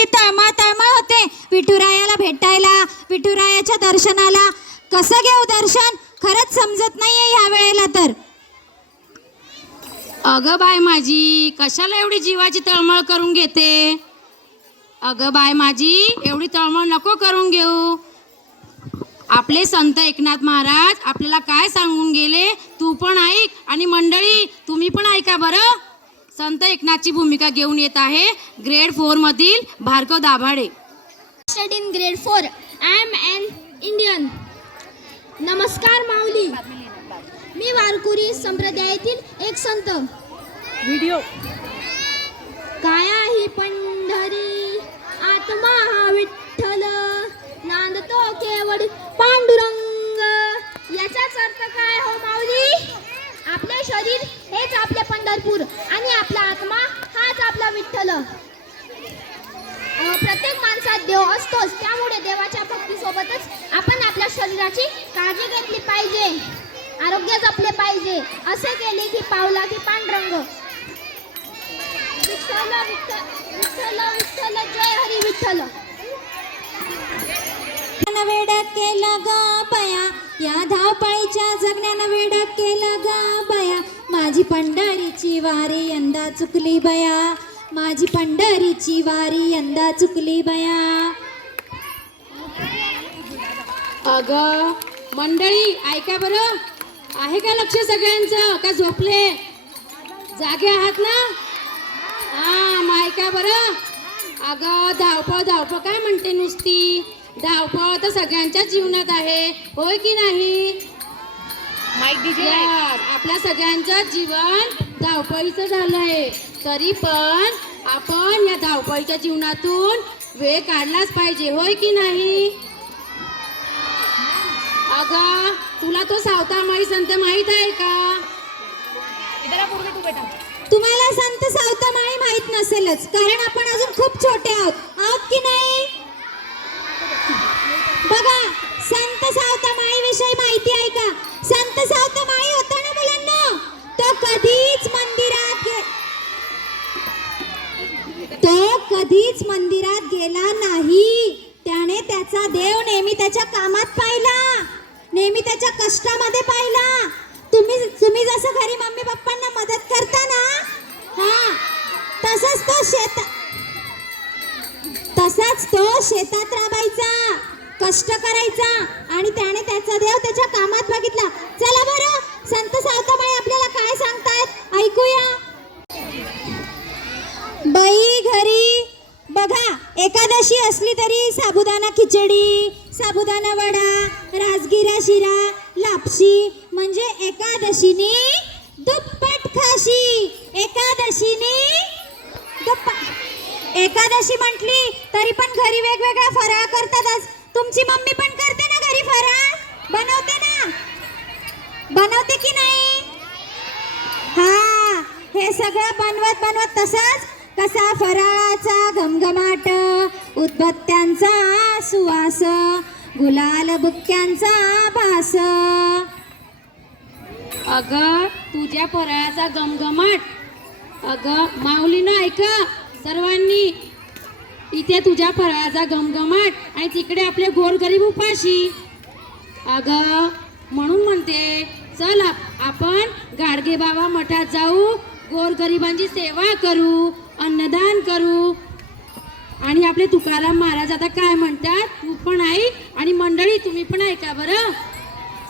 किती तळमळ तळमळ होते विठुरायाला भेटायला, विठुरायाच्या दर्शनाला. कसं घेऊ दर्शन खरंच समजत नाहीये ह्या वेळेला तर. अगं बाय माझी, कशाला एवढी जीवाची तळमळ करून घेते? अगं बाय माझी, एवढी तळमळ नको करून घेऊ. आपले संत एकनाथ महाराज आपल्याला काय सांगून गेले तू पण ऐक, आणि मंडळी तुम्ही पण ऐका बरं. संत एकनाथची भूमिका घेऊन येत आहे ग्रेड 4 मधील Bhargava Dabhade. Studied in grade 4. I am an Indian. नमस्कार माऊली. मी वारकुरी संप्रदायातील एक संत. काया ही पंढरी, आत्मा हा विठ्ठल, नांदतो केवळ पांडुरंग. याचाच अर्थ काय हो माऊली? आपले शरीर हेच आपले पंढरपूर आणि आपला आत्मा हाच आपला विठ्ठल. प्रत्येक माणसात देव असतोच, त्यामुळे देवाच्या भक्तीसोबतच आपण आपल्या शरीराची काळजी घेतली पाहिजे, आरोग्य जपले पाहिजे. असे केले की पावला की पांडुरंग. विठ्ठल विठ्ठल विठ्ठल जय हरी विठ्ठल. वेड केलं ग बया, या धावपळीच्या जगण्यानं वेड केलं ग बया. माझी पंढरीची वारी यंदा चुकली बया, माझी पंढरीची वारी यंदा चुकली बया. अगं मंडळी ऐका बरं, आहे का लक्ष सगळ्यांचं का झोपले? जागे आहात ना? हा मग ऐका बरं. अगं धावपळ धावपळ काय म्हणते नुसती? धावपळ तर सगळ्यांच्या जीवनात आहे, होय की नाही? आपल्या सगळ्यांचं जीवन धावपळीचं झालंय, तरी पण आपण या धावपळीच्या जीवनातून वेळ काढलाच पाहिजे, होय की नाही? अगं तुला तो सावतामाई संत माहित आहे का? तुम्हाला संत सावतामाई माहित नसेलच, कारण आपण अजून खूप छोटे आहोत की नाही? बघा, संत सावतामाई विषयी माहिती आहे का? संत सावतामाई होता ना मुलांना, तो कधीच मंदिरात गेला नाही. त्याने त्याचा देव नेहमी त्याच्या कामात पाहिला, नेहमी त्याच्या कष्टामध्ये पाहिला. तुम्ही जसं घरी मम्मी पप्पांना मदत करता ना, हा तसाच तो शेतात राबायचा, कष्ट करायचा, आणि त्याने त्याचा देव त्याच्या कामात बघितला. चला बरं, संत सावतामाई आपल्याला काय सांगतायत ऐकूया. बाई घरी बघा, एकादशी असली तरी साबुदाणा खिचडी, साबुदाणा वडा, राजगिरा शिरा, लापशी, म्हणजे एकादशीने दुप्पट खाशी. एकादशी म्हटली तरी पण घरी वेगवेगळा फराळ करतातच. तुमची मम्मी पण करते ना घरी फराळ? बनवते ना? बनवते की नाही? हा, हे सगळं बनवत तसंच कसा फराळाचा घमघमाट, उदबत्त्यांचा सुवास, गुलाल बुक्क्यांचा भास. अगं तुझ्या फराळाचा घमघमाट. अगं माऊलीनं ऐका सर्वांनी, इथे तुझ्या फराळाचा घमघमाट आणि तिकडे आपले गोरगरीब उपाशी. अगं म्हणून म्हणते, चल आपण गाडगे बाबा मठात जाऊ, गोरगरिबांची सेवा करू, अन्नदान करू. आणि आपले तुकाराम महाराज आता काय म्हणतात तू पण ऐक, आणि मंडळी तुम्ही पण ऐका बरं.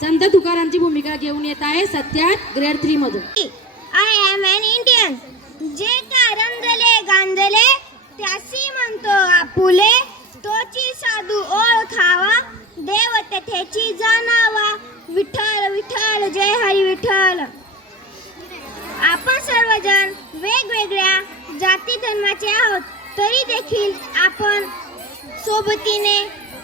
संत तुकारामची भूमिका घेऊन येत आहे सत्यात ग्रेड 3 मधून. I am an Indian. जे कारंजले गांजले त्यासी म्हणतो आपुले, तोची साधू ओळखावा, देव तेथेची जाणावा. विठ्ठल विठ्ठल जय हरी विठ्ठल. आपण सर्वजण वेगवेगळ्या जाती धर्माचे आहोत, तरी देखील आपण सोबतीने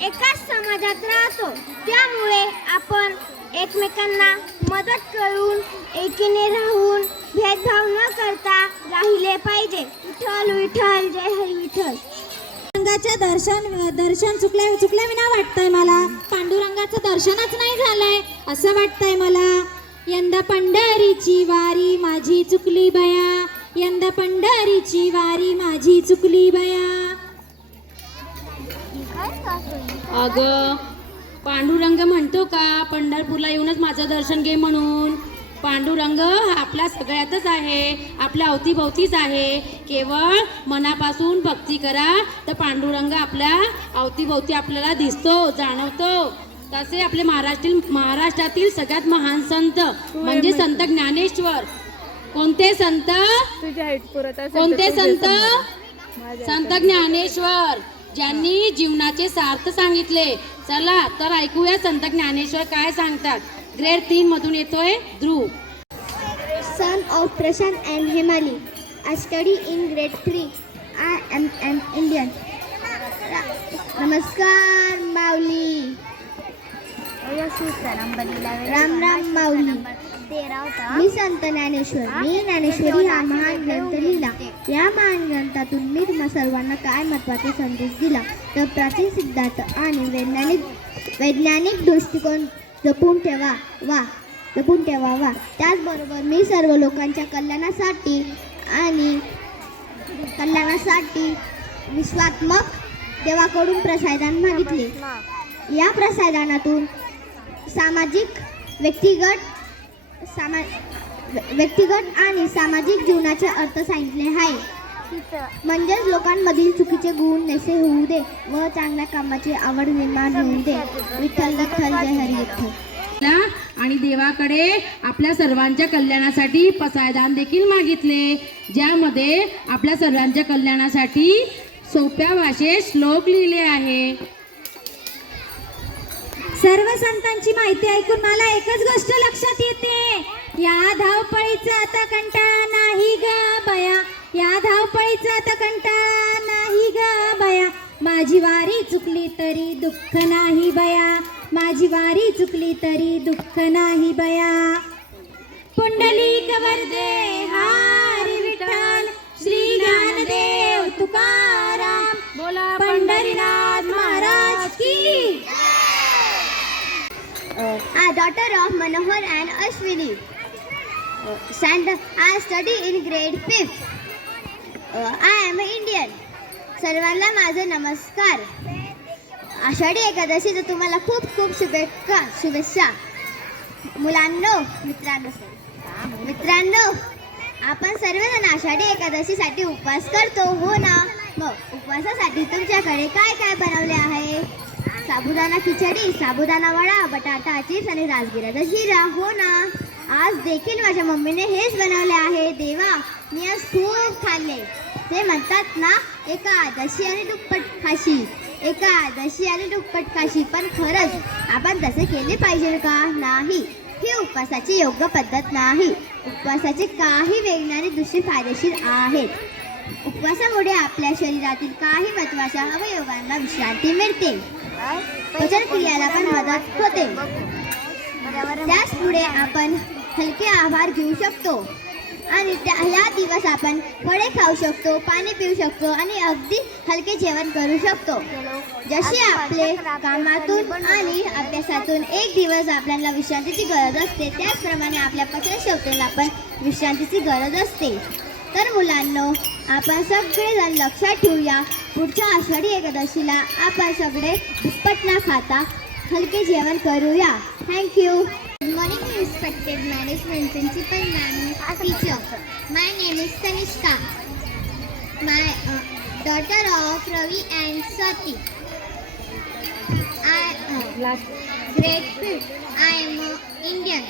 एकाच समाजात राहतो. त्यामुळे आपण एकमेकांना मदत करून, एकीने राहून, भेदभाव न करता राहिले पाहिजे. विठ्ठल विठ्ठल जय हरी विठ्ठल. पांडुरंगाच्या दर्शन चुकल्या विना वाटतंय मला. पांडुरंगाचं दर्शनच नाही झालंय असं वाटतंय मला. यंदा पंढरीची वारी माझी चुकली बया, यंदा पंढरीची वारी माझी चुकली बया. अगं पांडुरंग म्हणतो का पंढरपूरला येऊनच माझं दर्शन घे म्हणून. पांडुरंग हा आपल्या सगळ्यातच आहे, आपल्या अवतीभोवतीच आहे. केवळ मनापासून भक्ती करा तर पांडुरंग आपल्या अवतीभोवती आपल्याला दिसतो, जाणवतो. तसे आपले महाराष्ट्रातील सगळ्यात महान संत म्हणजे संत ज्ञानेश्वर. कोणते संत? कोणते संत? संत ज्ञानेश्वर, ज्यांनी जीवनाचे सार्थ सांगितले. चला तर ऐकूया संत ज्ञानेश्वर काय सांगतात. ग्रेड 3 मधून येतोय ध्रुव. Son of Prashant and Hemali. I study in grade 3. I am an Indian. नमस्कार माऊली. राम राम माऊली. मी संत ज्ञानेश्वर. मी ज्ञानेश्वरी हा महान ग्रंथ लिहिला. या महान ग्रंथातून मी तुम्हा सर्वांना काय महत्त्वाचा संदेश दिला तर प्राचीन सिद्धांत आणि वैज्ञानिक दृष्टिकोन जपून ठेवावा. त्याचबरोबर मी सर्व लोकांच्या कल्याणासाठी विश्वात्मक देवाकडून प्रसादान मागितले. या प्रसादानातून व्यक्तिगत आणि सामाजिक जीवनाचे अर्थ सांगितले आहे. म्हणजेच लोकांमधील चुकीचे गुण नैसे होऊ दे व चांगल्या कामाची आवड निर्माण होऊ दे. विठ्ठल विठ्ठल जय हरी विठ्ठल. आणि देवाकडे आपल्या सर्वांच्या कल्याणासाठी पसायदान देखील मागितले, ज्यामध्ये आपल्या सर्वांच्या कल्याणासाठी सोप्या भाषेत श्लोक लिहिले आहे. सर्व संतांची माहिती ऐकून मला एकच गोष्ट लक्षात येते. या धावपळीचा आता कंटाळा नाही ग बया. या धावपळीचा आता कंटाळा नाही ग बया. माझी वारी चुकली तरी दुःख नाही बया. माझी वारी चुकली तरी दुःख नाही बया. पुंडलिक वरदे हरी विठ्ठल. श्री ज्ञानदेव तुकाराम. बोला पंढरीनाथ महाराज की. I daughter of Manohar and Ashwini. I study in grade 5. I am an Indian. सर्वांना माझा नमस्कार. आषाढी एकादशीचं तुम्हाला खूप खूप शुभेच्छा. मित्रांनो आपण सर्वजण आषाढी एकादशीसाठी उपवास करतो हो ना. मग उपवासासाठी तुमच्याकडे काय काय बनवले आहे? साबुदाणा खिचडी, साबुदाणा वडा, बटाटा चिप्स आणि राजगिराचा शिरा हो ना. आज देखील माझ्या मम्मीने हेच बनवले आहे. देवा, मी आज खूप खाल्ले. ते म्हणतात ना एकादशी आणि दुप्पट खाशी. पण खरंच आपण तसे केले पाहिजे का? नाही, ही उपवासाची योग्य पद्धत नाही. उपवासाचे काही वैज्ञानिक दृष्टी फायदेशीर आहेत. उपवासामुळे आपल्या शरीरातील काही महत्त्वाच्या अवयवांना विश्रांती मिळते. पचन क्रियाला पण मदत होते. त्याचमुळे आपण हलके आहार घेऊ शकतो आणि या दिवस आपण फळे खाऊ शकतो, पाणी पिऊ शकतो आणि अगदी हलके जेवण करू शकतो. जसे आपले कामातून आणि अभ्यासातून एक दिवस आपल्याला विश्रांतीची गरज असते, त्याचप्रमाणे आपल्या पचनशक्तीला पण विश्रांतीची गरज असते. तर मुलांनो, आपण सगळेजण लक्षात ठेवूया, पुढच्या आषाढी एकादशीला आपण सगळे दुप्पट न खाता हलके जेवण करूया. Thank you. Good morning, respected management, principal, ma'am, teacher. My name is Tanishka. My daughter of Ravi and Swati. Grade 5. I am Indian.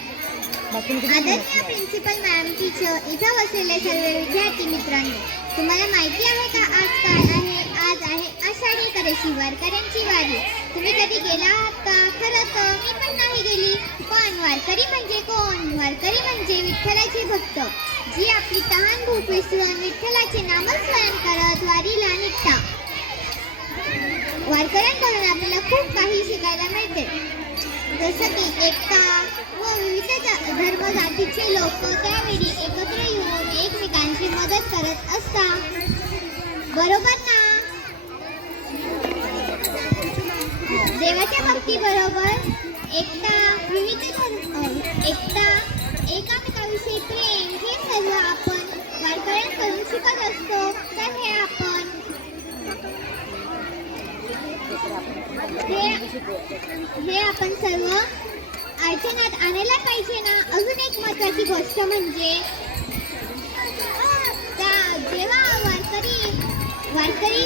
आदरणीय प्रिन्सिपल मॅम, टीचर, इथं बसलेले सर्व विद्यार्थी मित्रांनो, तुम्हाला माहिती आहे का आज काय आहे? आज आहे आषाढी एकादशी, वारकऱ्यांची वारी. तुम्ही कधी गेला आहात का? खरं तर मी पण नाही गेली. पण वारकरी म्हणजे कोण? वारकरी म्हणजे विठ्ठलाचे भक्त, जी आपली तहान भूक विसरून विठ्ठलाचे नामस्मरण करत वारीला निघतात. वारकऱ्यांकडून आपल्याला खूप काही शिकायला मिळते, जसं की एकता व विविध धर्म जातीचे लोक त्यावेळी एकत्र येऊन एकमेकांची मदत करत असतात. बरोबर ना? देवाच्या भक्तीबरोबर एकता, एकामेकाविषयी प्रेम, हे सर्व आपण वारकऱ्यांकडून शिकत असतो. तर हे आपण हे आपण सर्व अर्चनात आणायला पाहिजे ना. अजून एक महत्वाची गोष्ट म्हणजे जेव्हा वारकरी